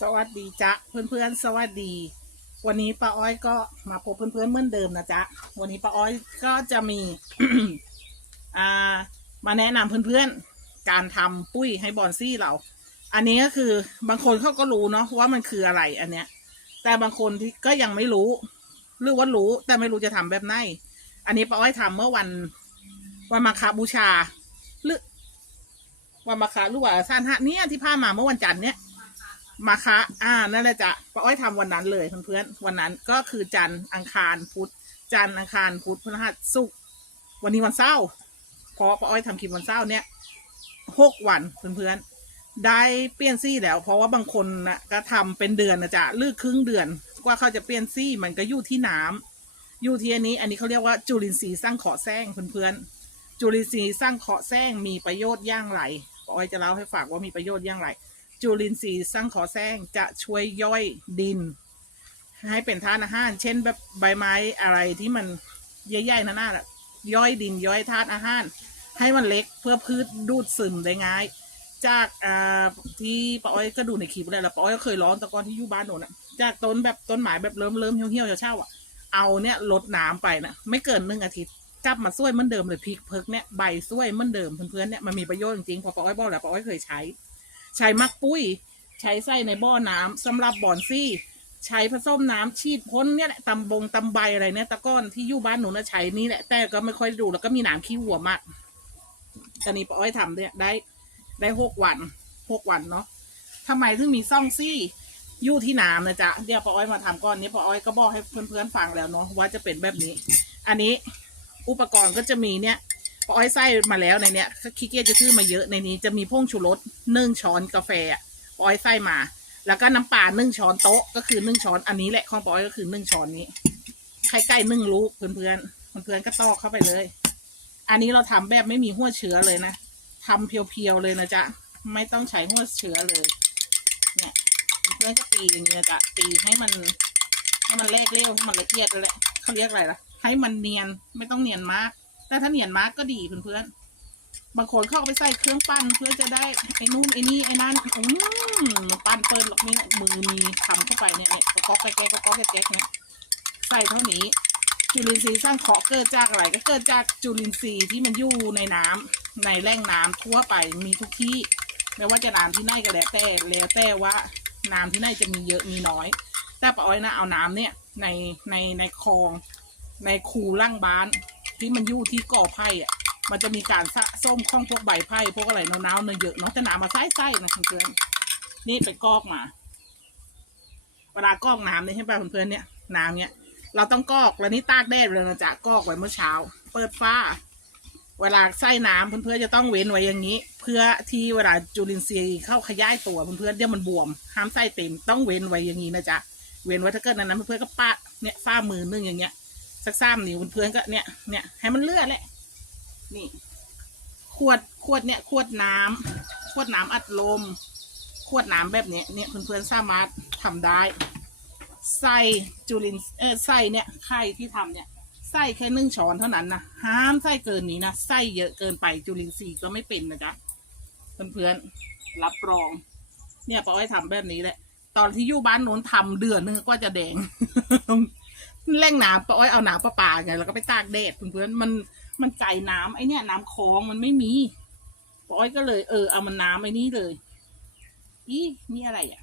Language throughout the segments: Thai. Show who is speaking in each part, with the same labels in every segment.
Speaker 1: สวัสดีจ๊ะเพื่อนๆ สวัสดี วันนี้ป้าอ้อยก็มาพบเพื่อนๆเหมือนเดิมนะจ๊ะวันนี้ป้าอ้อยก็จะมีอ่ามาแนะนำเพื่อนๆ การทำปุ้ยให้บอนซี่เรา อันนี้ก็คือบางคนเขาก็รู้เนาะว่ามันคืออะไรอันเนี้ย แต่บางคนที่ก็ยังไม่รู้หรือว่ารู้แต่ไม่รู้จะทำแบบไหนอันนี้ป้าอ้อยทำเมื่อวันวันมาคาบูชาหรือวันมาคาหรือว่าซานฮะเนี่ยที่ผ่านมาเมื่อวันจันทร์เนี่ย มาคะ อ่า นั่นแหละจ้ะป้าอ้อยทำวันนั้นเลยเพื่อนๆ วันนั้นก็คือจันทร์อังคารพุธ จันทร์อังคารพุธพฤหัสศุกร์ วันนี้วันเสาร์ เพราะป้าอ้อยทำคลิปวันเสาร์เนี่ยหกวันเพื่อนๆ ได้เปลี่ยนซี่แล้ว เพราะว่าบางคนนะก็ทำเป็นเดือนนะจ๊ะลือครึ่งเดือน กว่าเขาจะเปลี่ยนซี่มันก็อยู่ที่น้ำอยู่ที่อันนี้ อันนี้เขาเรียกว่าจุลินทรีย์สร้างขอแซงเพื่อนๆ จุลินทรีย์สร้างขอแซงมีประโยชน์อย่างไรป้าอ้อยจะเล่าให้ฝากว่ามีประโยชน์อย่างไร จุลินทรีย์สร้างขอแซงจะช่วยย่อยดิน ให้เป็นธาตุอาหาร เช่นแบบใบไม้อะไรที่มันใหญ่ๆนั่นน่ะย่อยดินย่อยธาตุอาหาร ให้มันเล็กเพื่อพืชดูดซึมได้ง่าย จากอ่าที่ป้าอ้อยก็ดูในคลิปแล้วป้าอ้อยก็เคยร้อนตะกอนที่อยู่บ้านโน่นน่ะจากต้นแบบต้นไม้แบบเริ่มเริ่มๆเหี่ยวเช่าอะเอาเนี่ยลดน้ำไปนะไม่เกินหนึ่งอาทิตย์กลับมาช่วยเหมือนเดิมเลยพริกเพิกเนี่ยใบช่วยเหมือนเดิมเพื่อนๆเนี่ยมันมีประโยชน์จริงๆพอป้าอ้อยบอกแล้วป้าอ้อยเคยใช้ ใช้มักปุ้ย ใช้ไส้ในบ่อน้ำสำหรับบ่อนซี่ ใช้ผสมน้ำฉีดพ่นเนี่ยแหละตำบงตำใบอะไรเนี่ยตะก้อนที่อยู่บ้านหนูนะใช้นี่แหละแต่ก็ไม่ค่อยดูแล้วก็มีน้ำขี้วัวมากตอนนี้ป้าอ้อยทำเนี่ยได้ได้หกวันหกวันเนาะทำไมถึงมีซ่องซี่อยู่ที่น้ำนะจ๊ะเดี๋ยวป้าอ้อยมาทำก้อนนี้ป้าอ้อยก็บอกให้เพื่อนๆฟังแล้วเนาะว่าจะเป็นแบบนี้ อันนี้อุปกรณ์ก็จะมีเนี่ย ป้าอ้อยไส้มาแล้วในเนี้ยขี้เกียจจะซื้อมาเยอะในนี้จะมีพงชูรสหนึ่งช้อนกาแฟอะป้าอ้อยไส้มา แล้วก็น้ำปลาหนึ่งช้อนโต๊ะก็คือหนึ่งช้อนอันนี้แหละของปอ้อยก็คือหนึ่งช้อนนี้ไข่ไก่หนึ่งลูกเพื่อนเพื่อนๆเพื่อนๆก็ตอกเข้าไปเลย อันนี้เราทำแบบไม่มีหัวเชื้อเลยนะทำเพียวๆเลยนะจ๊ะไม่ต้องใช้หัวเชื้อเลย เนี่ยเพื่อนก็ตีอย่างเงี้ยจ๊ะตีให้มันให้มันแลกเลี้ยวให้มันละเอียดเลยแหละเขาเรียกอะไรล่ะ ให้มันเนียนไม่ต้องเนียนมาก แต่ถ้าเหนียนมากก็ดีเพื่อนๆบางคนเข้าเอาไปใส่เครื่องปั้นเพื่อจะได้ไอ้นู่นไอ้นี่ไอ้นั่นอืมปั้นเปิ้ลหรอกนี่มือมีทำเข้าไปเนี่ยเนี่ยก๊อกแก๊กก๊อกแก๊กเนี่ยใส่เท่านี้จุลินทรีย์สร้างเคราะห์เกิดจากอะไรก็เกิดจากจุลินทรีย์ที่มันอยู่ในน้ำในแหล่งน้ำทั่วไปมีทุกที่ไม่ว่าจะน้ำที่ไหนก็แล้วแต่แล้วแต่ว่าน้ำที่ไหนจะมีเยอะมีน้อย แต่ป้าอ้อยนะเอาน้ำเนี่ยในในในคลองในคูล่างบ้าน ที่มันอยู่ที่ก่อไผ่อะมันจะมีการสะส้มข้องพวกใบไผ่พวกอะไรเนาๆเนยเยอะเนาะแต่น้ำมาไส้ไส้นะเพื่อนๆนี่ไปกอกมา เวลากอกน้ำเนี่ยใช่ป่ะเพื่อนๆเนี่ยน้ำเนี่ยเราต้องกอกแล้วนี่ตากแดดเลยนะจ๊ะกอกไว้เมื่อเช้า เปิดฟ้า เวลาใส่น้ำเพื่อนๆจะต้องเว้นไว้อย่างนี้ เพื่อที่เวลาจุลินทรีย์เข้าขยายตัวเพื่อนๆเดี๋ยวมันบวมห้ามใส่เต็มต้องเว้นไว้อย่างนี้นะจ๊ะเว้นไว้ถ้าเกิดนั้นเพื่อนๆก็ปะเนี่ยฝ้ามือนึงอย่างเงี้ย สักสามนิ้วเพื่อนๆก็เนี่ยเนี่ยให้มันเลือดแหละนี่ ขวดขวดเนี่ย ขวดน้ำขวดน้ำอัดลม ขวดน้ำแบบเนี้ยเนี่ยเพื่อนๆสามารถทำได้ ใส่จุลินเออใส่เนี่ยไข่ที่ทำเนี่ยใส่แค่หนึ่งช้อนเท่านั้นนะห้ามใส่เกินนี้นะใส่เยอะเกินไปจุลินทรีย์ก็ไม่เป็นนะจ๊ะเพื่อนๆรับรอง เนี่ยป้าอ้อยทำแบบนี้แหละ ตอนที่อยู่บ้านโน้นทำเดือนนึงก็จะแดง แร่งน้ำปอ้อยเอาน้ำประปาไงแล้วก็ไปตากแดดเพื่อนๆมันมันไก่น้ำไอเนี่ย น้ำคลองมันไม่มีปอ้อยก็เลย เออเอามันน้ำไอ้นี้เลย อีนี่อะไรอะ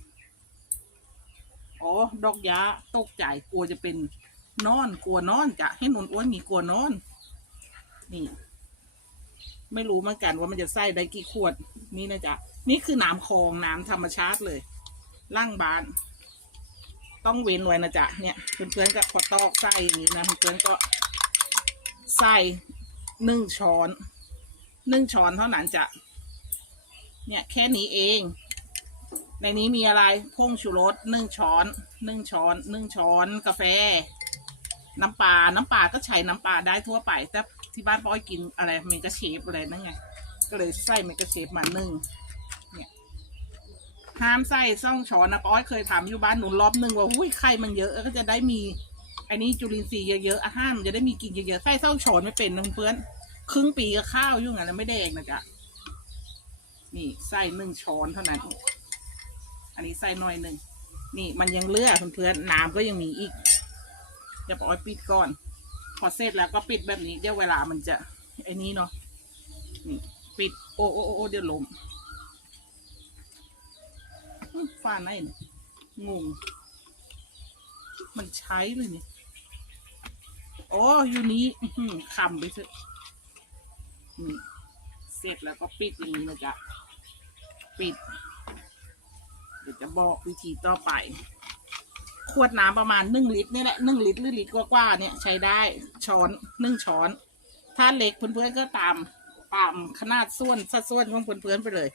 Speaker 1: อ๋อดอกยาตกใจกลัวจะเป็นนอนกลัวนอนจะให้นนอ้วนมีกลัวนอน นี่ ไม่รู้เหมือนกันว่ามันจะใส่ได้กี่ขวดนี่นะจ๊ะนี่คือน้ำคลองน้ำธรรมชาติเลยล่างบ้าน ต้องเว้นไว้นะจ๊ะเนี่ยเพื่อนๆก็พอตอกใส่อย่างนี้นะเพื่อนๆก็ใส่หนึ่งช้อนหนึ่งช้อนเท่านั้นจ้ะเนี่ยแค่นี้เอง ในนี้มีอะไรพงชูรสหนึ่งช้อนหนึ่งช้อนหนึ่งช้อนกาแฟ น้ำปลาน้ำปลาก็ใช้น้ำปลาได้ทั่วไปแต่ที่บ้านป้อยกินอะไรเมกะเชฟอะไรนั่นไงก็เลยใส่เมกะเชฟมาหนึ่งเนี่ย ห้ามใส่ซ่องช้อนนะป้อยเคยทำอยู่บ้านหนูรอบหนึ่งว่าหุ้ยไข่มันเยอะก็จะได้มีอันนี้จุลินทรีย์เยอะๆอาหารมันจะได้มีกินเยอะๆใส่ซ่องช้อนไม่เป็นนะเพื่อนครึ่งปีก็ข้าวยู่งั้นแล้วไม่แดงนะจ๊ะนี่ใส่หนึ่งช้อนเท่านั้น อันนี้ใส่หน่อยหนึ่งนี่มันยังเลือดเพื่อนๆน้ำก็ยังมีอีกเดี๋ยวปาอ้อยปิดก่อน พอเสร็จแล้วก็ปิดแบบนี้เดี๋ยวเวลามันจะไอ้นี้เนาะนี่ปิดโอ้โอ้โอ้เดี๋ยวลม ฟ้าไหนเนี่ยงง มันใช้เลยเนี่ยอ๋ออยู่นี้คำไปเถอะเสร็จแล้วก็ปิดอย่างนี้นะจ๊ะ ปิด เดี๋ยวจะบอกวิธีต่อไป ขวดน้ำประมาณหนึ่งลิตรนี่แหละหนึ่งลิตรหรือลิตรกว่าๆเนี่ยใช้ได้ช้อนหนึ่งช้อน ถ้าเล็กเพื่อนๆก็ตามตามขนาดส่วนสัดส่วนของเพื่อนๆไปเลย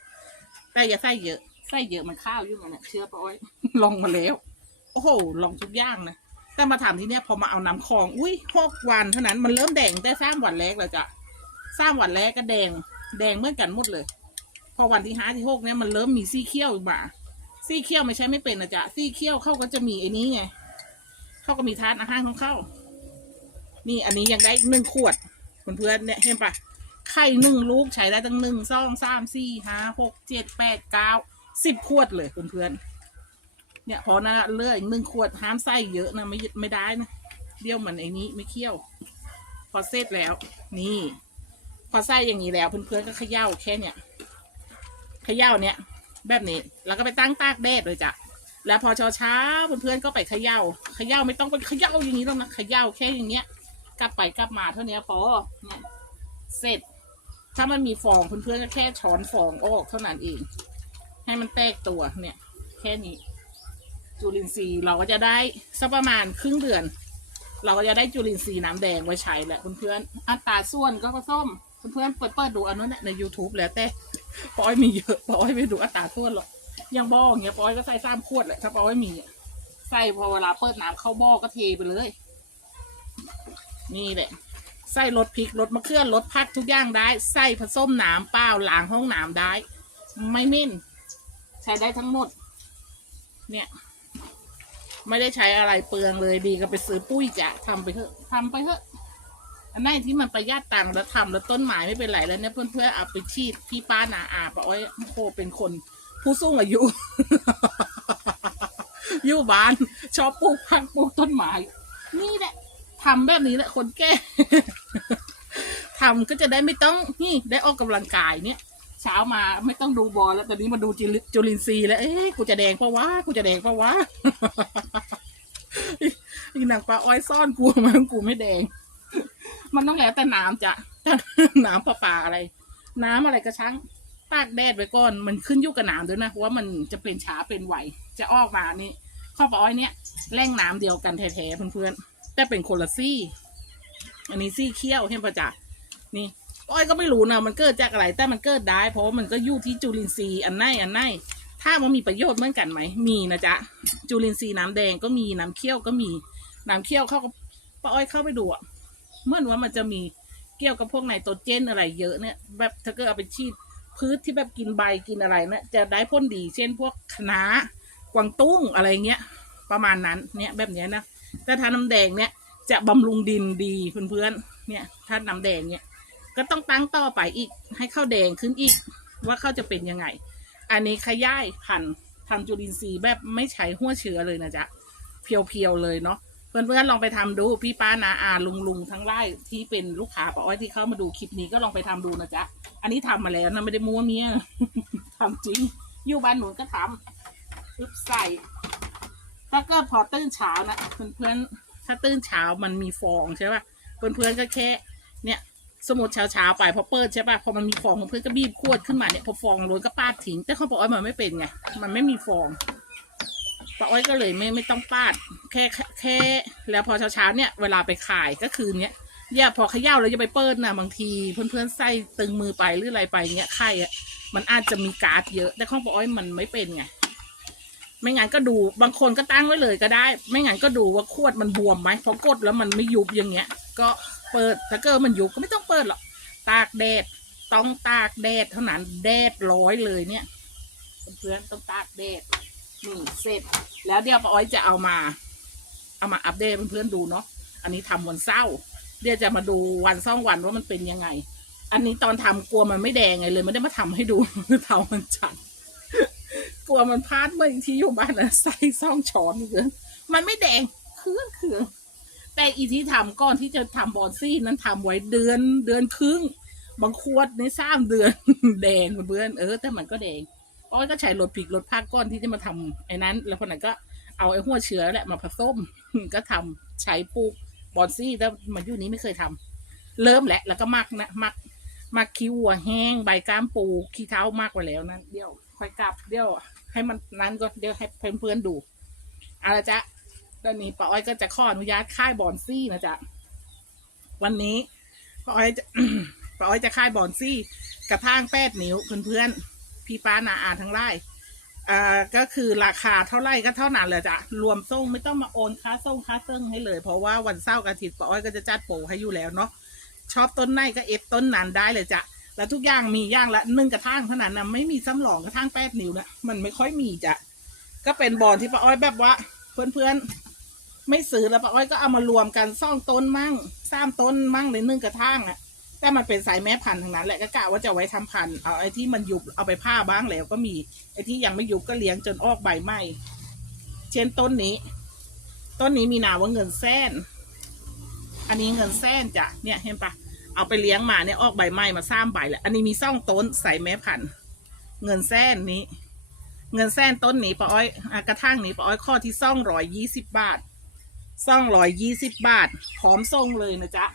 Speaker 1: แต่อย่าใส่เยอะ ใส่เยอะมันข้าวยุ่งกันเนี่ยเชื่อปอ้อย ลองมาแล้ว โอ้โห ลองทุกอย่างนะ แต่มาถามที่เนี้ยพอมาเอาน้ำคลอง อุ้ยหกวันเท่านั้นมันเริ่มแดงแต่สามวันแรกแล้วจ้ะสามวันแรกก็แดง แดงเหมือนกันหมดเลย พอวันที่ห้าที่หกเนี่ยมันเริ่มมีซี่เขี้ยวมาซี่เขี้ยวไม่ใช่ไม่เป็นนะจ๊ะซี่เขี้ยวเขาก็จะมีไอ้นี้ไงเขาก็มีทานอาหารของเขานี่อันนี้ยังได้หนึ่งขวดเพื่อนๆเนี่ยเห็นปะไข่หนึ่งลูกใช้ได้ตั้งหนึ่งสองสามสี่ห้าหกเจ็ดแปดเก้า สิบขวดเลยเพื่อนๆเนี่ยพอนะเลือกอีกหนึ่งขวดห้ามใส่เยอะนะไม่ไม่ได้นะเดี่ยวเหมือนไอ้นี้ไม่เคี่ยว พอเสร็จแล้ว นี่ พอใส่อย่างนี้แล้ว เพื่อนๆก็เขย่าแค่เนี่ยเขย่าเนี่ย แบบนี้แล้วก็ไปตั้งตากแดดเลยจ้ะแล้วพอเช้าเช้าๆเพื่อนๆก็ไปเขย่าเขย่าไม่ต้องไปเขย่าอย่างนี้หรอกนะเขย่าแค่อย่างเงี้ย กลับไปกลับมาเท่านี้พอเนี่ยเสร็จ ถ้ามันมีฟองเพื่อนๆก็แค่ช้อนฟองออกเท่านั้นเอง ให้มันแตกตัวเนี่ย แค่นี้ จุลินทรีย์เราก็จะได้สักประมาณครึ่งเดือน เราก็จะได้จุลินทรีย์น้ำแดงไว้ใช้แหละเพื่อนๆอัตราส่วนก็ผสมเพื่อนๆเปิดเปิดดูอันนั้นน่ะใน YouTube แล้วแต่ปอยมีเยอะปอยไม่ดูอัตราส่วนหรอกอยังบ่ออย่างเงี้ยปอยก็ใส่สามขวดแหละถ้าปอยมีอะใส่พอเวลาเปิดน้ำเข้าบ่อก็เทไปเลย นี่แหละใส่รสพริกรสมะเขือรสผักทุกอย่างได้ ใส่ผสมน้ำเปล่าล้างห้องน้ำได้ ไม่เม็น ใช้ได้ทั้งหมด เนี่ย ไม่ได้ใช้อะไรเปลืองเลยดีก็ไปซื้อปุ้ยจะทำไปเถอะทำไปเถอะ อันไหนที่มันประหยัดตังค์แล้วทำแล้วต้นไม้ไม่เป็นไรแล้วเนี่ยเพื่อนๆเอาไปชีดพี่ป้านาอาปะอ้อยโคเป็นคน ผู้สูงอายุอยู่บ้าน ชอบปลูกพักปลูกต้นไม้นี่แหละทำแบบนี้แหละคนแก่ทำก็จะได้ไม่ต้องนี่ได้ออกกำลังกายเนี่ย เช้ามาไม่ต้องดูบอลแล้วตอนนี้มาดูจิลิจุลินทรีย์แล้วเอ๊ะกูจะแดงปะวะกูจะแดงปะวะอีนางปลาอ้อยซ่อนกูมันกูไม่แดง มันต้องแล้วแต่น้ำจ้ะแต่น้ำประปาอะไร น้ำอะไรก็ช่างตากแดดไว้ก่อนมันขึ้นยู่กับน้ำด้วยนะว่ามันจะเป็นช้าเป็นไหวจะออกมานี่ข้าวปลาอ้อยเนี่ยแร่งน้ำเดียวกันแท้ๆเพื่อนๆแต่เป็นคนละซี่ อันนี้ซี่เคี้ยวเห็นปะจ๊ะนี่ อ้อยก็ไม่รู้นะมันเกิดจากอะไร แต่มันเกิดได้ เพราะว่ามันก็อยู่ที่จุลินทรีย์อันไหนอันไหนถ้ามันมีประโยชน์เหมือนกันไหมมีนะจ๊ะจุลินทรีย์น้ำแดงก็มีน้ำเคี่ยวก็มีน้ำเคี่ยวเข้าก็ป้าอ้อยเข้าไปดูอะเมื่อว่ามันจะมีเกี่ยวกับพวกไนโตรเจนอะไรเยอะเนี่ย แบบถ้าเกิดเอาไปฉีดพืชที่แบบกินใบกินอะไรเนี่ยจะได้ผลดี เช่นพวกคะน้ากวางตุ้งอะไรเงี้ย ประมาณนั้นเนี่ยแบบเนี้ยนะแต่ถ้าน้ำแดงเนี่ยจะบำรุงดินดีเพื่อนๆเนี่ยถ้าน้ำแดงเนี่ย ก็ต้องตั้งต่อไปอีก ให้ข้าวแดงขึ้นอีก ว่าข้าวจะเป็นยังไง อันนี้ขยายพันธุ์ทำจุลินทรีย์แบบไม่ใช้หัวเชื้อเลยนะจ๊ะเพียวๆเลยเนาะเพื่อนๆลองไปทำดูพี่ป้านาอาลุงลุงทั้งไร่ที่เป็นลูกค้าป้าอ้อยที่เข้ามาดูคลิปนี้ก็ลองไปทำดูนะจ๊ะอันนี้ทำมาแล้วนะไม่ได้มัวเมียทำจริงอยู่บ้านหนูก็ทำปึ๊บใส่ถ้าเกิดพอตื่นเช้านะเพื่อนๆถ้าตื่นเช้ามันมีฟองใช่ป่ะเพื่อนๆก็แค่ เนี่ย สมมติเช้าๆไปพอเปิดใช่ป่ะพอมันมีฟองของเพื่อนก็บีบขวดขึ้นมาเนี่ยพอฟองล้นก็ปาดทิ้งแต่เขาบอกว่ามันไม่เป็นไงมันไม่มีฟองป้าอ้อยก็เลยไม่ไม่ต้องปาดแค่แค่แล้วพอเช้าๆเนี่ยเวลาไปขายก็คือเนี้ยอย่าพอเขย่าแล้วจะไปเปิดนะบางที เพื่อนๆใส่ตึงมือไปหรืออะไรไปเงี้ยไข่อะมันอาจจะมีก๊าซเยอะ แต่ของป้าอ้อยมันไม่เป็นไงไม่งั้นก็ดูบางคนก็ตั้งไว้เลยก็ได้ ไม่งั้นก็ดูว่าขวดมันบวมไหมพอกดแล้วมันไม่ยุบอย่างเงี้ย ก็ เปิดถ้าเกิดมันยุบก็ไม่ต้องเปิดหรอกตากแดดต้องตากแดดเท่านั้นแดดร้อยเลยเนี่ยเพื่อนๆต้องตากแดดนี่เสร็จ แล้วเดี๋ยวป้าอ้อยจะเอามา เอามาอัปเดตเพื่อนๆดูเนาะอันนี้ทำวันเศร้า เดี๋ยวจะมาดูวันซ่องวันว่ามันเป็นยังไง อันนี้ตอนทำกลัวมันไม่แดงไงเลยไม่ได้มาทำให้ดูเทามันจัดกลัวมันพลาดเมื่อที่อยู่บ้านนะใส่ซ่องช้อนเกินมันไม่แดงเครื่องเครื่อง แต่อีที่ทำก่อนที่จะทำบอนซี่นั้นทำไว้เดือนเดือนครึ่ง บางขวดในสามเดือน แดงเพื่อนเออ แต่มันก็แดงอ้อยก็ใช้รถผิกรถภาคก้อนที่จะมาทำไอ้นั้น แล้วพอนั้นก็เอาไอ้หัวเชื้อแหละมาผสมก็ทำใช้ปลูกบอนซี่แต่มันอยู่นี้ไม่เคยทำเริ่มแหละ แล้วก็มักนะมักมักขี้วัวแห้งใบก้ามปูขี้เท้ามากกว่าแล้วนั้นเดี๋ยวค่อยกลับเดี๋ยวให้มันนั้นก็เดี๋ยวให้เพื่อนๆดูเอาละจ๊ะ ตอนนี้ป้าอ้อยก็จะขออนุญาตค่ายบอนซี่นะจ๊ะวันนี้ป้าอ้อยจะป้าอ้อยจะค่ายบอนซี่ กระทางแปดนิ้วเพื่อนๆพี่ป้านาอาทั้งไร่อ่าก็คือราคาเท่าไร่ก็เท่านั้นเลยจ้ะรวมส่งไม่ต้องมาโอนค่าส่งค่าเซิ่งให้เลย เพราะว่าวันเสาร์กับอาทิตย์ป้าอ้อยก็จะจัดโปรให้อยู่แล้วเนาะชอบต้นไหนก็เอฟต้นนั้นได้เลยจ้ะแล้วทุกอย่างมีอย่างละหนึ่งกระทั่งเท่านั้นนะไม่มีซ้ำหลองกระทั่งแปดนิ้วนะมันไม่ค่อยมีจ้ะก็เป็นบอลที่ป้าอ้อยแบบว่า เพื่อนๆ ไม่ซื้อแล้วป้าอ้อยก็เอามารวมกันซ่องต้นมั่งสามต้นมั่งในนึ่งกระทั่งอะแต่มันเป็นสายแม่พันธุ์ทั้งนั้นแหละก็กะว่าจะไว้ทำพันธุ์เอาไอ้ที่มันยุบเอาไปผ้าบ้างแล้วก็มีไอ้ที่ยังไม่ยุบก็เลี้ยงจนออกใบใหม่ เช่นต้นนี้ ต้นนี้มีนามว่าเงินแส้น อันนี้เงินแส้นจ้ะเนี่ยเห็นปะเอาไปเลี้ยงมาเนี่ยออกใบไม้มาสร้างใบแหละอันนี้มีซ่องต้นใส่แม่พันธุ์เงินแส้นนี้ เงินแส้นต้นนี้ป้าอ้อยอกระทั่งนี้ป้าอ้อยข้อที่ซ่องร้อยยี่สิบบาท ซ่องร้อยยี่สิบบาท พร้อมส่งเลยนะจ๊ะ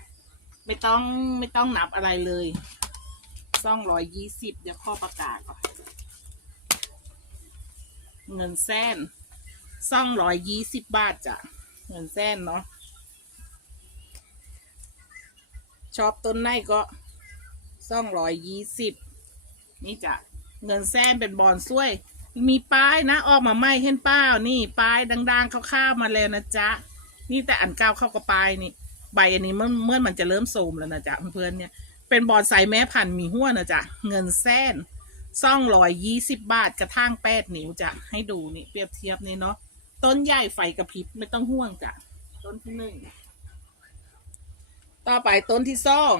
Speaker 1: ไม่ต้องไม่ต้องนับอะไรเลยซ่องร้อยยี่สิบเดี๋ยวข้อประกาศก่อน เงินแส้นซ่องร้อยยี่สิบบาทจ้ะ เงินแส้นเนาะ ชอบต้นไหนก็ซ่องร้อยยี่สิบนี่จ้ะ เงินแซนเป็นบอลช่วยมีป้ายนะ ออกมาไม่เห็นเป้านี่ ป้ายดังๆข้าวๆมาแล้วนะจ๊ะ นี่แต่อันเก้าเข้ากับปายนี่ ใบอันนี้เมื่อเมื่อมันจะเริ่มโทมแล้วนะจ๊ะเพื่อนๆเนี่ย เป็นบอลไซแม่พันธุ์มีหัวนะจ๊ะเงินแซนซ่องร้อยยี่สิบบาทกระทั่งแปดนิ้วจ้ะให้ดูนี่เปรียบเทียบนี่เนาะต้นใหญ่ไฟกระพริบไม่ต้องห่วงจ้ะต้นที่หนึ่งต่อไปต้นที่สอง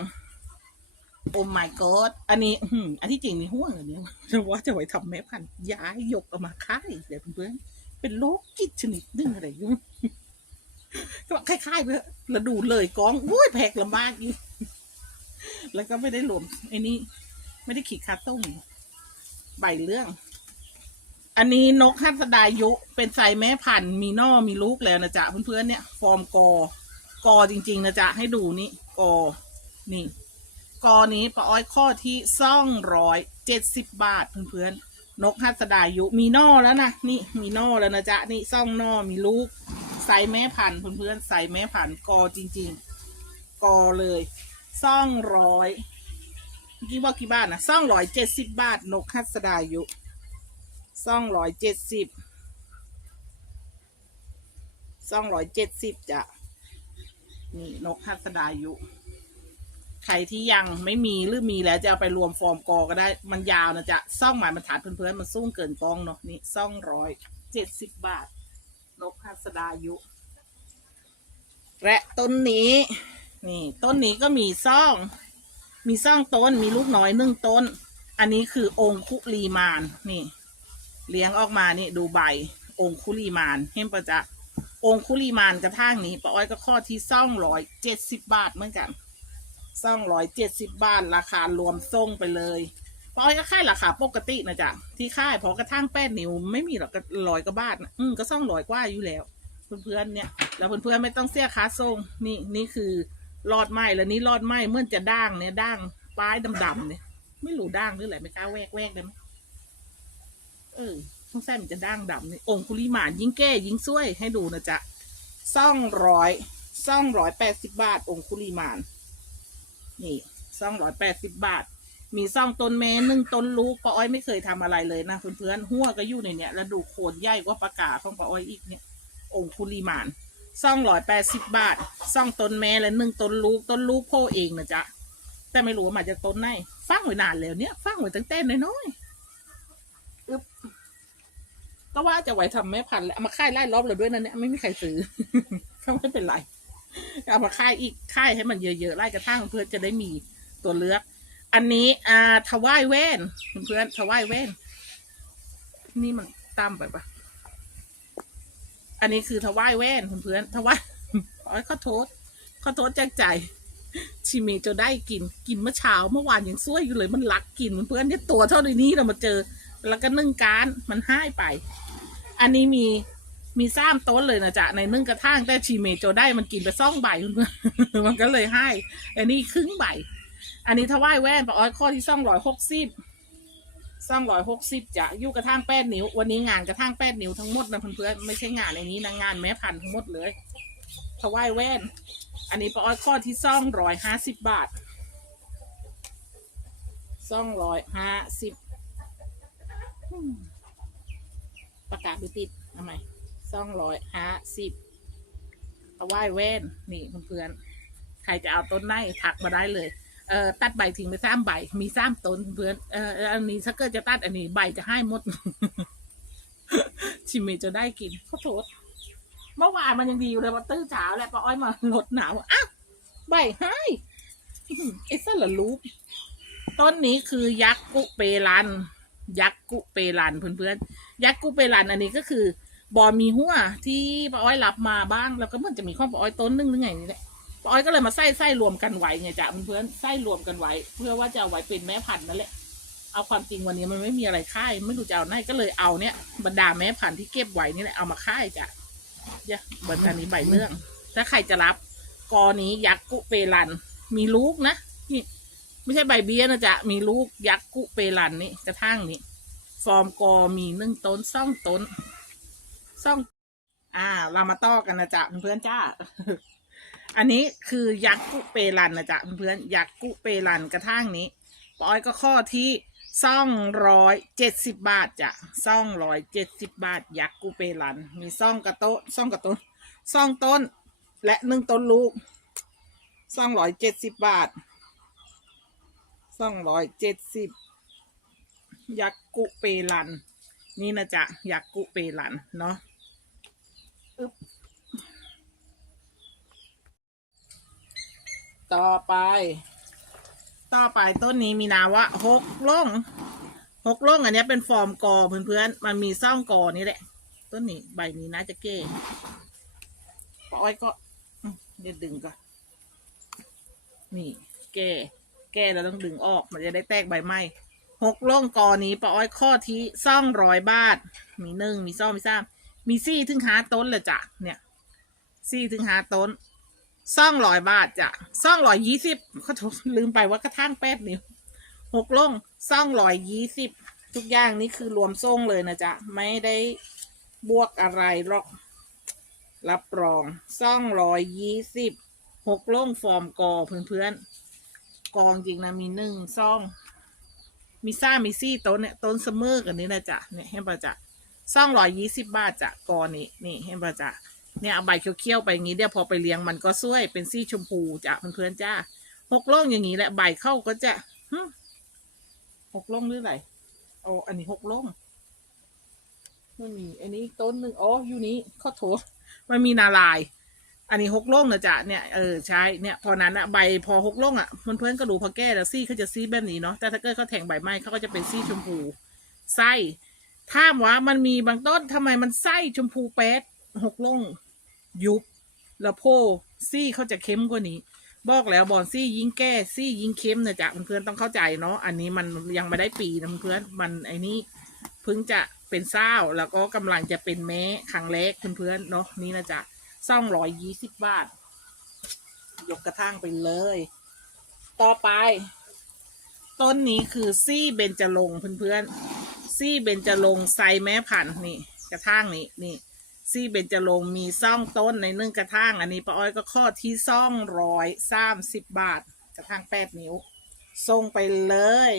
Speaker 1: โอ้ my god อันนี้อื้อหืออันที่จริงนี่ห่วงอันนี้จะว่าจะไว้ทำแม่พันธ์ย้ายยกออกมาค่ายเดี๋ยวเพื่อนเป็นโรคจิตชนิดนึงอะไรอยุ่ง ก็บอกคล้ายๆไปเถอะแล้วดูเลยกองอุ้ยแพกลำบากอยู่แล้วก็ไม่ได้รวมไอ้นี่ไม่ได้ขีดคาตุ้มใบเรื่อง อันนี้นกฮัตสดายุเป็นไซแม่พันธุ์มีน่อมีลูกแล้วนะจ๊ะเพื่อนๆเนี่ย ฟอร์มกอกอจริง ๆ นะจ๊ะ ให้ดูนี่กอนี่กอนี้ปลาอ้อยข้อที่ซ่องร้อยเจ็ดสิบบาทเพื่อนๆ นกฮัตสดายุมีนอแล้วนะนี่มีนอแล้วนะจ๊ะนี่ซ่องนอมีลูกใส่แม่พันธุ์เพื่อนๆใส่แม่พันธุ์กอจริง ๆ กอเลยซ่องร้อยเมื่อกี้ว่ากี่บาทนะซ่องร้อยเจ็ดสิบบาท นกฮัตสดายุซ่องร้อยเจ็ดสิบซ่องร้อยเจ็ดสิบจ้ะนี่นกฮัสดายุ ใครที่ยังไม่มีหรือมีแล้วจะเอาไปรวมฟอร์มกอก็ได้มันยาวนะจ๊ะซ่องหมายมันฐานเพื่อนๆมันสู้เกินกองเนาะนี่ซ่องร้อยเจ็ดสิบบาท นกฮัสดายุ และต้นนี้ นี่ ต้นนี้ก็มีซ่อง มีซ่องต้นมีลูกน้อยหนึ่งต้น อันนี้คือองคุลีมานนี่ เลี้ยงออกมานี่ดูใบ องคุลีมานเห็นปะจ๊ะองคุลีมานกระทั่งนี้ป้าอ้อยก็ข้อที่ซ่องร้อยเจ็ดสิบบาทเหมือนกัน ซ่องร้อยเจ็ดสิบบาทราคารวมส่งไปเลยปอยก็ค่ายราคาปกตินะจ๊ะที่ค่ายพอกระทั่งแป้นนิ้วไม่มีหรอกก็ร้อยกว่าบาทนะอืมก็ซ่องร้อยกว่าอยู่แล้ว เพื่อนๆเนี่ย แล้วเพื่อนๆไม่ต้องเสียค่าส่งนี่นี่คือรอดไหมแล้วนี่รอดไหมเมื่อจะด่างเนี่ยด่างปลายดำๆเนี่ย ไม่รู้ด่างหรืออะไรไม่กล้าแวกแวกได้ไหมเออสงสัยมันจะด่างดำนี่องคุลิมานยิ่งแก้ยิ่งช่วยให้ดูนะจ๊ะซ่องร้อยซ่องร้อยแปดสิบบาทองคุลิมาน นี่ซ่องร้อยแปดสิบบาท มีซ่องต้นแม่หนึ่งต้นลูกป้าอ้อยไม่เคยทำอะไรเลยนะเพื่อนๆหัวก็อยู่ในเนี้ยแล้วดูโคนใหญ่กว่าปากกาของป้าอ้อยอีกเนี่ย องคุลิมานซ่องร้อยแปดสิบบาทซ่องต้นแม่และหนึ่งต้นลูกต้นลูกพ่อเองนะจ๊ะแต่ไม่รู้ว่ามาจากต้นไหนฟังไว้นานแล้วเนี่ยฟังไว้ตั้งแต่น้อยๆอึ๊บก็ว่าจะไว้ทำแม่พันธุ์แล้วมาค่ายไล่รอบเราด้วยนะเนี่ยไม่มีใครซื้อก็ไม่เป็นไร เอามาค่ายอีกค่ายให้มันเยอะๆไล่กระทั่งเพื่อจะได้มีตัวเลือก อันนี้อ่าทวายแว่นเพื่อนทวายแว่นนี่มันตั้มไปปะอันนี้คือถวายแว่นเพื่อนๆถวายอ้อยขอโทษขอโทษจากใจชิเมจะได้กินกินเมื่อเช้าเมื่อวานยังซวยอยู่เลยมันรักกินเพื่อนเนี่ยตัวเท่านี้เรามาเจอ แล้วก็นึ่งการมันให้ไป อันนี้มี มีซ้ำต้นเลยนะจ๊ะในนึ่งกระทั่งแต่ชีเมโจได้มันกินไปซ่องใบเพื่อนมันก็เลยให้อันนี้ครึ่งใบอันนี้ถวายแว่นปะอ้อยข้อที่ซ่องร้อยหกสิบซ่องร้อยหกสิบจะยู่กระทั่งแปดนิ้ว วันนี้งานกระทั่งแปดนิ้วทั้งหมดนะเพื่อนๆไม่ใช่งานในนี้นะงานแม้พันทั้งหมดเลยถวายแว่น อันนี้ปะอ้อยข้อที่ซ่องร้อยห้าสิบบาทซ่องร้อยห้าสิบประกาศไปติดทำไม ซ่องร้อยห้าสิบถวายแว่นนี่เพื่อนๆใครจะเอาต้นไหนถักมาได้เลยเอ่อตัดใบทิ้งไปสามใบ มีสามต้นเพื่อนเอ่ออันนี้ถ้าเกิดจะตัดอันนี้ใบจะให้หมด ชิมเมจะได้กินขอโทษเมื่อวานมันยังดีอยู่เลยว่าตื้อเช้าแล้วป้าอ้อยมาลดหนาวอ้าวใบให้ไอ้สั่นละลูกต้นนี้คือยักษ์กุเปรัน ยักษ์กุเปรันเพื่อนๆยักษ์กุเปรันอันนี้ก็คือ บอมีหัวที่ป้าอ้อยรับมาบ้าง แล้วก็เหมันจะมีข้อป้าอ้อยต้นนึงหรือไงนี่แหละป้าอ้อยก็เลยมาไส้ไส้รวมกันไว้ไงจ้ะเพื่อนไส้รวมกันไว้ เพื่อว่าจะเอาไว้เป็นแม่พันธุ์นั่นแหละเอาความจริงวันนี้มันไม่มีอะไรค่ายไม่รู้จะเอาไหนก็เลยเอาเนี่ยบรรดาแม่พันธุ์ที่เก็บไว้นี่แหละเอามาค่ายจ้ะเดี๋ยบรรดานี้ใบเนื่อง ถ้าใครจะรับกอนี้ยักษ์กุเปรัน มีลูกนะนี่ไม่ใช่ใบเบี้ยนะจ๊ะมีลูกยักษ์กุเปรันนี่กระทั่งนี่ฟอร์มกอมีหนึ่งต้นซ่องต้น ซ่องอ่า เรามาต่อกันนะจ๊ะเพื่อนจ้า อันนี้คือยักษ์กุเปรันนะจ๊ะเพื่อนยักษ์กุเปรันกระทั่งนี้ปอยก็ข้อที่ซ่องร้อยเจ็ดสิบบาทจ้ะซ่องร้อยเจ็ดสิบบาท ยักษ์กุเปรัน มีซ่องกระโต๊ะซ่องกระต้นซ่องต้น และหนึ่งต้นลูกซ่องร้อยเจ็ดสิบบาทซ่องร้อยเจ็ดสิบยักษ์กุเปรัน นี่นะจ๊ะยักษ์กุเปรันเนาะ ต่อไป ต่อไปต้นนี้มีนามว่าหกล่องหกล่องอันนี้เป็นฟอร์มกอเพื่อนๆมันมีซ่องกอนี่แหละ ต้นนี้ใบนี้น่าจะเก้ปอ้อยก็เดี๋ยวดึงก่อนนี่แก้แก้แล้วต้องดึงออกมันจะได้แตกใบไม้หกล่องกอนี้ปอ้อยข้อที่ซ่องร้อยบาท มีหนึ่งมีซ่องมีสามมีซี่ถึงหาต้นเลยจ้ะเนี่ยซี่ถึงหาต้น ซ่องร้อยบาทจ้ะซ่องร้อยยี่สิบเขาลืมไปว่ากระทั่งแป๊บนิ้วหกลงซ่องร้อยยี่สิบทุกอย่างนี่คือรวมส่งเลยนะจ๊ะ ไม่ได้บวกอะไรหรอก รับรองซ่องร้อยยี่สิบหกลงฟอร์มกอเพื่อนๆกองจริงนะมีหนึ่งซ่อง มีซ่ามีซี่ต้นเนี่ยต้นเสมอกันนี้นะจ๊ะเนี่ยให้ประจ๊ะซ่องร้อยยี่สิบบาทจ้ะกอนี้นี่ให้ประจ๊ะ เนี่ยเอาใบเขี้ยวๆไปอย่างนี้เดี๋ยวพอไปเลี้ยงมันก็สวยเป็นสีชมพูจ้ะเพื่อนๆจ้าหกล่องอย่างนี้แหละใบเข้าก็จะหกล่องหรือไรโอ้อันนี้หกล่องมันมีอันนี้ต้นหนึ่งอ๋ออยู่นี้ข้อโถมันมีนาลาย อันนี้หกล่องนะจ๊ะเนี่ยเออใช่เนี่ยพอนั้นอะใบพอหกล่องอะมันเพื่อนก็รู้พอแก้แล้วซี่เขาจะซี่แบบนี้เนาะแต่ถ้าเกิดเขาแทงใบไม้เขาก็จะเป็นซี่ชมพูไส้ถ้ามว่ามันมีบางต้นทำไมมันไส้ชมพูแป๊ด หกลงยุบ แล้วโพซี่เขาจะเข้มกว่านี้ บอกแล้วบอนซี่ยิงแก้ซี่ยิงเข้มนะจ๊ะเพื่อนๆต้องเข้าใจเนาะอันนี้มันยังไม่ได้ปีนะเพื่อนมันไอ้นี่เพิ่งจะเป็นเศร้าแล้วก็กำลังจะเป็นแม้ครั้งแรกเพื่อนๆเนาะนี่นะจ๊ะซ่องร้อยยี่สิบบาท ยกกระทั่งไปเลย ต่อไป ต้นนี้คือซี่เบญจรงเพื่อนๆซี่เบญจรงไซแม้ผันนี่ กระทั่งนี่นี่ ซี่เบญจรงมีซ่องต้นในนึ่งกระทั่งอันนี้ป้าอ้อยก็ข้อที่ซ่องร้อยสามสิบบาท กระทั่งแปดนิ้วส่งไปเลย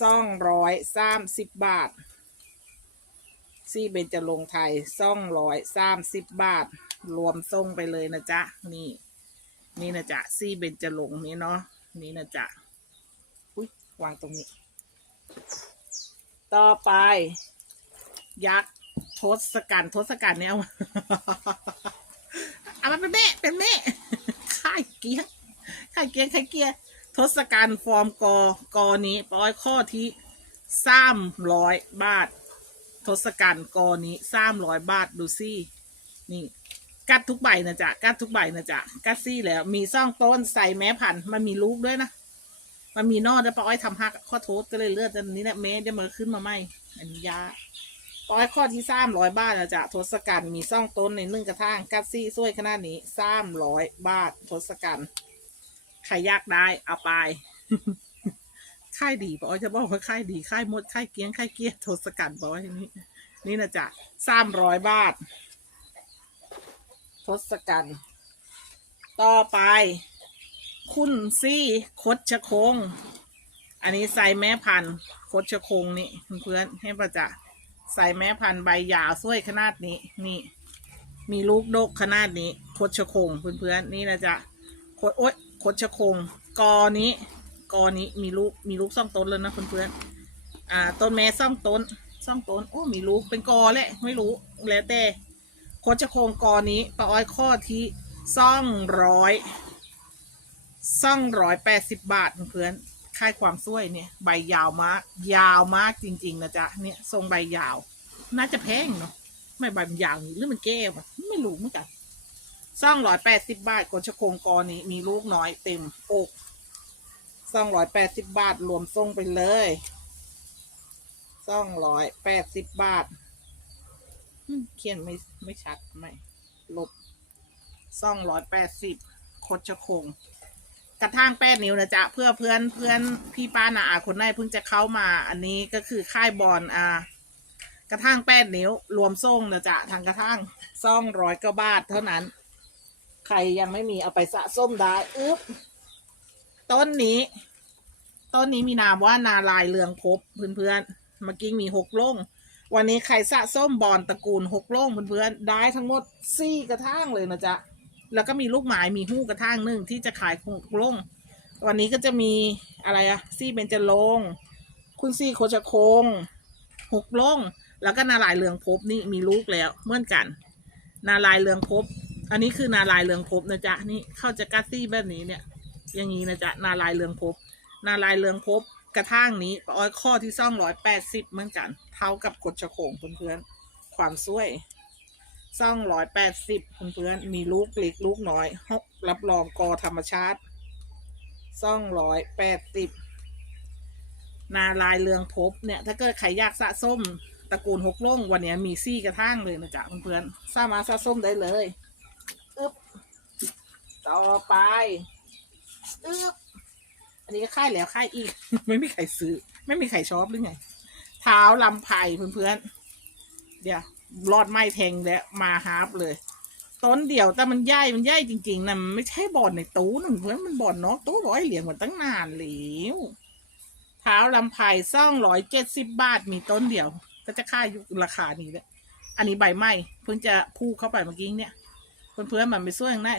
Speaker 1: ซ่องร้อยสามสิบบาท ซี่เบญจรงไทยซ่องร้อยสามสิบบาท รวมส่งไปเลยนะจ๊ะนี่นี่นะจ๊ะซี่เบญจรงนี้เนาะนี่นะจ๊ะอุ้ยวางตรงนี้ ต่อไป ยักษ์ ทศกัณฐ์ทศกัณฐ์เนี่ยเอามาเป็นแม่เป็นแม่ค่ายเกียงค่ายเกียงค่ายเกียร์ทศกัณฐ์ฟอร์มกอกอนี้ปอยข้อที่สามร้อยบาท ทศกัณฐ์กอนี้สามร้อยบาทดูซี่นี่ กัดทุกใบนะจ๊ะกัดทุกใบนะจ๊ะกัดซี่แล้ว มีซ่องต้นใส่แม้พันมันมีลูกด้วยนะมันมีนอกแล้วป้าอ้อยทำหักข้อโทษก็เลยเลือดอันนี้นะแม้จะมาขึ้นมาไหมอันนี้ยา ป้อยข้อที่สามร้อยบาทนะจ๊ะทศกัณฐ์มีซ่องต้นในนึ่งกระทางกัดซี่ซ้วยขนาดนี้สามร้อยบาททศกัณฐ์ใครอยากได้เอาไปค่ายดีป้าอ้อยจะบอกว่าค่ายดีค่ายมดค่ายเกี้ยงค่ายเกี้ยทศกัณฐ์ป้าอ้อยนี่นี่นะจ๊ะสามร้อยบาททศกัณฐ์ต่อไป คุณซี่คดชะคง อันนี้ใส่แม่พันธุ์คดชะคงนี่เพื่อนให้ประจะ ใส่แม่พันธุ์ใบหยาวสวยขนาดนี้ นี่ มีลูกดกขนาดนี้คดชะคงเพื่อนๆนี่นะจ๊ะคดโอ๊ยคดชะคงกอนี้กอนี้มีลูกมีลูกซ่องต้นแล้วนะเพื่อนๆอ่า ต้นแม่ซ่องต้นซ่องต้นโอ้มีลูกเป็นกอแหละไม่รู้แล้วแต่โคชโคงกอนี้ปลาอ้อยข้อที่ซ่องร้อยซ่องร้อยแปดสิบบาทเพื่อน ค่ายความสวยเนี่ยใบยาวมาก ยาวมากจริง ๆ นะจ๊ะเนี่ยทรงใบยาว น่าจะแพงเนาะไม่ใบมันยาวนี่หรือมันแก้วไม่รู้เหมือนกันซ่องร้อยแปดสิบบาทโคชโคงกอนี้มีลูกน้อยเต็มอกซ่องร้อยแปดสิบบาทรวมทรงไปเลยซ่องร้อยแปดสิบบาทเขียนไม่ไม่ชัดไม่ลบซ่องร้อยแปดสิบคดชะคง กระทั่งแปดนิ้วนะจ๊ะเพื่อเพื่อนเพื่อนพี่ป้านาอาคนไหนเพิ่งจะเข้ามา อันนี้ก็คือค่ายบอลอ่ากระทั่งแปดนิ้ว รวมส่งนะจ๊ะทางกระทั่งซ่องร้อยกว่าบาทเท่านั้น ใครยังไม่มีเอาไปสะส้มได้อึ๊บต้นนี้ ต้นนี้มีนามว่านาลายเรืองพบเพื่อนๆเมื่อกี้มีหกล่งวันนี้ใครสะส้มบอลตระกูลหกล่งเพื่อนๆได้ทั้งหมดสี่กระทั่งเลยนะจ๊ะ แล้วก็มีลูกหมายมีหู้กระทั่งหนึ่งที่จะขายหกโล่งวันนี้ก็จะมีอะไรอะซี่เบญจรงคุณซี่โคชโคงหกโล่งแล้วก็นาลายเรืองภพนี่มีลูกแล้วเหมือนกัน นาลายเรืองภพอันนี้คือนาลายเรืองภพนะจ๊ะนี่เข้าจะกัดซี่แบบนี้เนี่ย อย่างนี้นะจ๊ะนาลายเรืองภพนาลายเรืองภพกระทั่งนี้อ้อยข้อที่ซ่องร้อยแปดสิบเหมือนกัน เท่ากับกดชะโขงเพื่อนๆความสวย ซ่องร้อยแปดสิบเพื่อนๆมีลูกเล็กลูกน้อยฮอกรับรองกอธรรมชาติซ่องร้อยแปดสิบนาลายเรืองภพบเนี่ย ถ้าเกิดใครอยากสะสมตระกูลหกล่งวันนี้มีซี่กระทั่งเลยนะจ๊ะเพื่อนๆสามารถสะสมได้เลยอึบต่อไปอึบอันนี้ก็ค่ายแล้วค่ายอีก ไม่มีใครซื้อ ไม่มีใครชอบหรือไง เท้าลำไผ่เพื่อนๆเดี๋ยว รอดไม้แทงแล้วมาฮาร์ปเลย ต้นเดียวแต่มันใหญ่มันใหญ่จริง ๆนะมันไม่ใช่บ่อนในตู้นะเพื่อนมันบ่อนนอกตู้ร้อยเหรียญหมือนตั้งนานแล้วเท้าลำไผ่ซ่องร้อยเจ็ดสิบบาทมีต้นเดียว ก็จะค่ายอยู่ราคานี้แหละอันนี้ใบไม้เพิ่งจะพูเข้าไปเมื่อกี้เนี่ยเพื่อนๆมันไม่ช่วยยังไง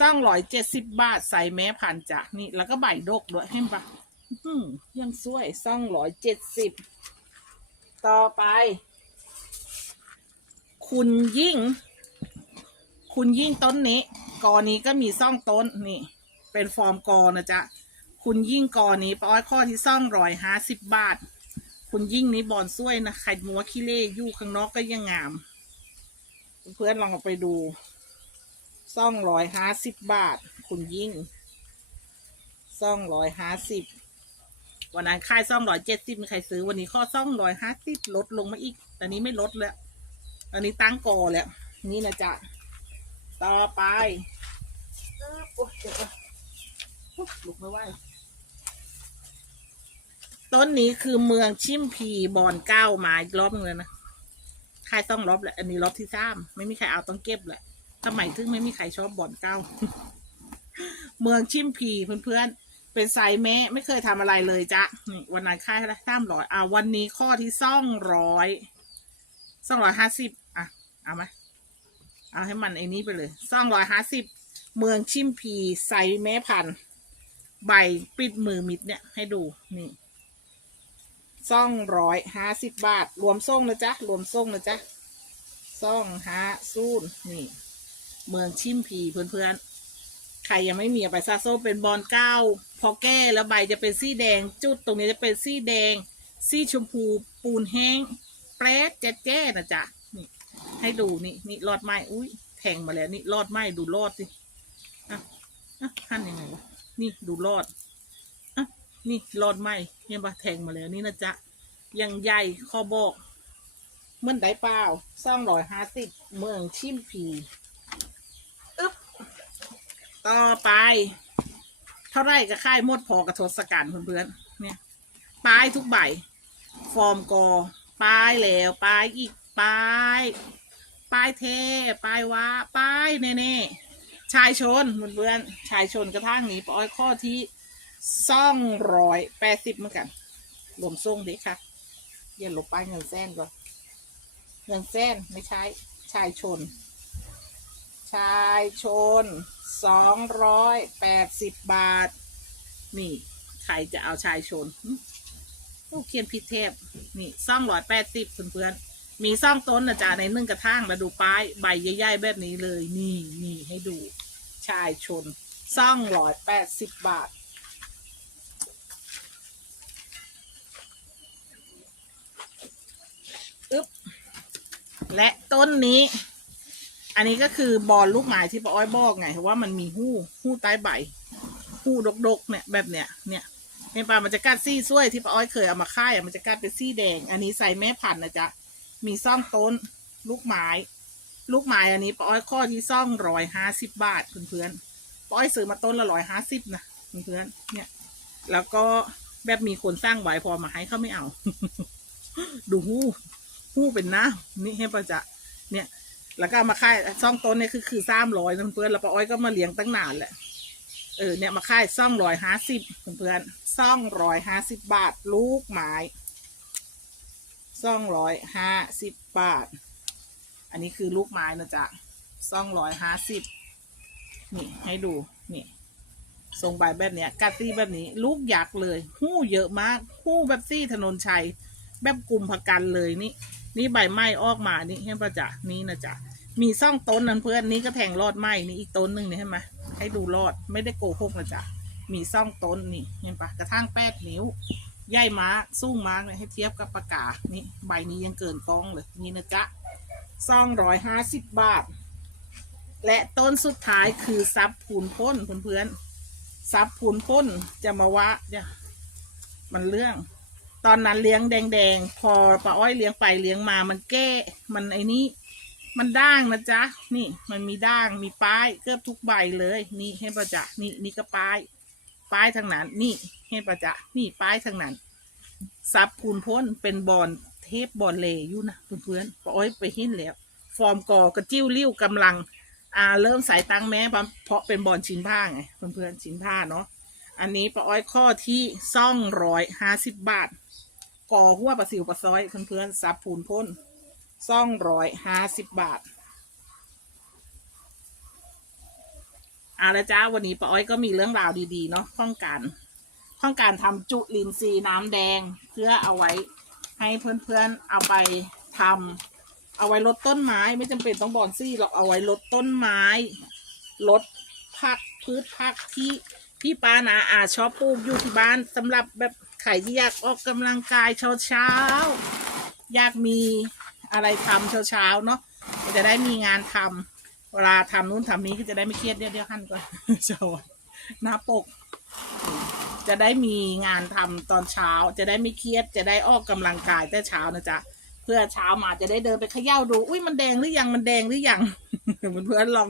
Speaker 1: สร้างร้อยเจ็ดสิบบาทใส่แม้พันจากนี่แล้วก็ใบดกด้วยเห็นปะยังสวยสร้างร้อยเจ็ดสิบต่อไป คุณยิ่ง คุณยิ่งต้นนี้ กอนี้ก็มีซ่องต้นนี่ เป็นฟอร์มกอนะจ๊ะ คุณยิ่งกอนี้ป้าอ้อยข้อที่ซ่องร้อยห้าสิบบาท คุณยิ่งนี้บอลสวยนะใครมัวขี้เล่ยู่ข้างนอกก็ยังงาม เพื่อนลองเอาไปดูซ่องร้อยห้าสิบบาท คุณยิ่งซ่องร้อยห้าสิบวันนั้นค่ายซ่องร้อยเจ็ดสิบมีใครซื้อวันนี้ข้อซ่องร้อยห้าสิบลดลงมาอีก แตอนนี้ไม่ลดแล้ว อันนี้ตั้งกอแล้ว นี่นะจ๊ะ ต่อไปโอ๊ยเดี๋ยวก่อนอุ๊ยลุกไม่ไหวต้นนี้คือเมืองชิมพีบอนเก้ามาอีกรอบนึงเลยนะใค่ายต้องรอบแหละอันนี้รอบที่สามไม่มีใครเอาต้องเก็บแหละสมัยถึงไม่มีใครชอบบอนเก้า เมืองชิมพีเพื่อนๆ เป็นไซแม้ไม่เคยทำอะไรเลยจ้ะวันนั้นค่ายละสามร้อยอ่าวันนี้ข้อที่ซ่องร้อยซ่องร้อยห้าสิบ เอาไหมเอาให้มันไอ้นี้ไปเลยซองร้อยห้าสิบเมืองชิมพีไซแม้พันใบปิดมือมิดเนี่ยให้ดูนี่ซ่องร้อยห้าสิบบาท รวมส่งนะจ๊ะ รวมส่งนะจ๊ะซ่องห้าซูนนี่ เมืองชิมพีเพื่อนๆ ใครยังไม่มีไปซาโซเป็นบอลเก้า พอแก้แล้วใบจะเป็นสีแดง จุดตรงนี้จะเป็นสีแดง สีชมพูปูนแห้งปปรดเจ๊เจ๊นะจ๊ะ ให้ดูนี่นี่รอดไหมอุ้ยแทงมาแล้วนี่รอดไหมดูรอดสิอะอะหั่นยังไงวะนี่ดูรอดอะนี่รอดไหมเห็นปะแทงมาแล้วนี่นะจ๊ะยังใหญ่ข้อบอกเมื่อไดเปล่าสองร้อยห้าสิบเมืองชิมพีอึ๊บต่อไป เท่าไรก็ค่ายหมดพอกระทศกัณฐ์เพื่อนๆเนี่ยป้ายทุกใบ ฟอร์มกอป้ายแล้วป้ายอีกป้าย ป้ายเทป้ายว้าป้ายเน่ๆชายชนเพื่อนๆชายชนกระทั่งนี้ปอยข้อที่สองร้อยแปดสิบเหมือนกันรวมส่งเด็กค่ะอย่าลบป้ายเงินแสนก่อนเงินแสนไม่ใช่ชายชน ชายชนสองร้อยแปดสิบบาท นี่ใครจะเอาชายชนโอ้เขียนผิดเทพนี่ซ่องร้อยแปดสิบเพื่อนๆ มีซ่องต้นนะจ๊ะในนึ่งกระทั่งแล้วดูป้ายใบใหญ่ๆแบบนี้เลย นี่นี่ให้ดู ชายชนซ่องร้อยแปดสิบบาท อึ๊บ และต้นนี้ อันนี้ก็คือบอลลูกไม้ที่ป้าอ้อยบอกไงว่ามันมีหู้หู้ใต้ใบหู้ดกๆ เนี่ยแบบเนี้ยเนี่ยเห็นปะมันจะกัดซี่ซ้วยที่ป้าอ้อยเคยเอามาค่ายมันจะกัดเป็นซี่แดง อันนี้ใส่แม่พันธุ์นะจ๊ะ มีซ่องต้น ลูกไม้ลูกไม้อันนี้ป้าอ้อยข้อที่ซ่องร้อยห้าสิบบาทเพื่อนๆป้าอ้อยซื้อมาต้นละร้อยห้าสิบนะเพื่อนๆเนี่ย แล้วก็แบบมีคนสร้างไว้พอมาให้เขาไม่เอา ดูหู้หู้เป็นน้ำนี่ให้ประจะเนี่ย แล้วก็มาค่ายซ่องต้นเนี่ยคือคือสามร้อยเพื่อนๆแล้วป้าอ้อยก็มาเลี้ยงตั้งนานแหละเออเนี่ยมาค่ายซ่องร้อยห้าสิบเพื่อนๆซ่องร้อยห้าสิบบาท ลูกไม้ ซองร้อยห้าสิบบาท อันนี้คือลูกไม้นะจ๊ะซองร้อยห้าสิบนี่ให้ดู นี่ทรงใบแบบเนี้ยกัตตี้แบบนี้ ลูกหยักเลย หู้เยอะมาก หู้แบบซี่ถนนชัย แบบกลุ่มพกันเลยนี่ นี่ใบไม้ออกมานี่เห็นปะจ๊ะนี่นะจ๊ะมีซ่องต้นนั้นเพื่อนนี่ก็แทงรอดไม้นี่อีกต้นหนึ่งนี่เห็นไหมให้ดูรอดไม่ได้โกหกนะจ๊ะมีซ่องต้นนี่เห็นปะกระทั่งแปดนิ้ว ใหญ่มากสู้มากเลยให้เทียบกับปากกา นี่ใบนี้ยังเกินกองเลย นี่นะจ๊ะซองร้อยห้าสิบบาท และต้นสุดท้ายคือซับพูนพ่นเพื่อนๆซับพูนพ่นจะมาวะเนี่ยมันเรื่อง ตอนนั้นเลี้ยงแดงๆ พอป้าอ้อยเลี้ยงไปเลี้ยงมามันแก้ มันไอ้นี่มันด่างนะจ๊ะ นี่มันมีด่างมีป้ายเกือบทุกใบเลย นี่ให้ประจะนี่นี่ก็ป้าย ป้ายทางนั้นนี่ ให้ประจะนี่ป้ายทางนั้นซับคูณพ้นเป็นบอลเทพบอลเลอยู่นะเพื่อนๆปอ้อยไปเห็นแล้ว ฟอร์มกอกระจิ้วริ้วกำลัง อ่าเริ่มสายตังแม้เพราะเป็นบอลชิ้นผ้าไงเพื่อนๆชิ้นผ้าเนาะอันนี้ปอ้อยข้อที่ซ่องร้อยห้าสิบบาทกอหัวปลาสิวปลาซอยเพื่อนๆซับพูนพ่นซ่องร้อยห้าสิบบาทเอาละจ้าวันนี้ป้าอ้อยก็มีเรื่องราวดีๆ เนาะข้องกา รข้องการทำจุลินทรีย์น้ำแดงเพื่อเอาไว้ให้เพื่อนๆเอาไปทำเอาไว้ลดต้นไม้ ไม่จำเป็นต้องบอนซี่หรอกเอาไว้ลดต้นไม้ ลดผักพืชผักที่พี่ป้านาอาชอบปลูกอยู่ที่บ้านสำหรับแบบใครที่อยากออกกำลังกายเช้าๆอยากมีอะไรทำเช้าๆเนาะก็จะได้มีงานทำเวลาทำนู้นทำนี้ก็จะได้ไม่เครียดเดี๋ยวเดี๋ยวขั้นก่อนเช้าหน้าปก จะได้มีงานทำตอนเช้า จะได้ไม่เครียด จะได้ออกกำลังกายแต่เช้านะจ๊ะ เพื่อเช้ามาจะได้เดินไปเขย่าดู อุ้ยมันแดงหรือยัง มันแดงหรือยังเพื่อนลอง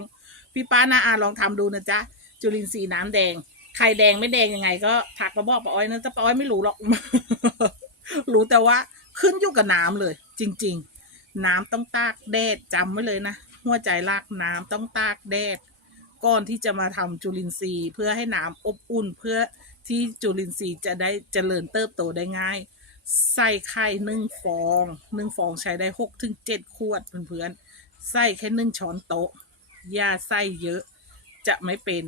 Speaker 1: พี่ป้านาอาลองทำดูนะจ๊ะ จุลินทรีย์น้ำแดง ใครแดงไม่แดงยังไง ก็ทักมาบอกป้าอ้อยนะแต่ป้าอ้อยไม่รู้หรอก รู้แต่ว่าขึ้นอยู่กับน้ำเลย จริง ๆ น้ำต้องตากแดดจำไว้เลยนะ หัวใจรากน้ำต้องตากแดด ก่อนที่จะมาทำจุลินทรีย์ เพื่อให้น้ำอบอุ่นเพื่อ ที่จุลินทรีย์จะได้เจริญเติบโตได้ง่าย ใส่ไข่หนึ่งฟองหนึ่งฟองใช้ได้หกถึงเจ็ดขวดเพื่อนๆใส่แค่หนึ่งช้อนโต๊ะอย่าใส่เยอะจะไม่เป็น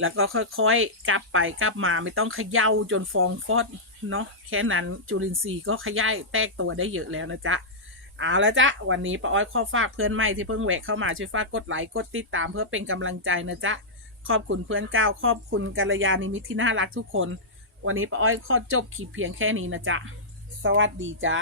Speaker 1: แล้วก็ค่อยๆ กลับไปกลับมาไม่ต้องเขย่าจนฟองฟอดเนาะแค่นั้นจุลินทรีย์ก็ขยายแตกตัวได้เยอะแล้วนะจ๊ะเอาละจ๊ะ วันนี้ป้าอ้อยขอฝากเพื่อนใหม่ที่เพิ่งแวะเข้ามาช่วยฝากกดไลค์กดติดตามเพื่อเป็นกำลังใจนะจ๊ะ ขอบคุณเพื่อนก้าวขอบคุณกัลยาณิมิตที่น่ารักทุกคน วันนี้ป้าอ้อยขอจบคลิปเพียงแค่นี้นะจ๊ะ สวัสดีจ้า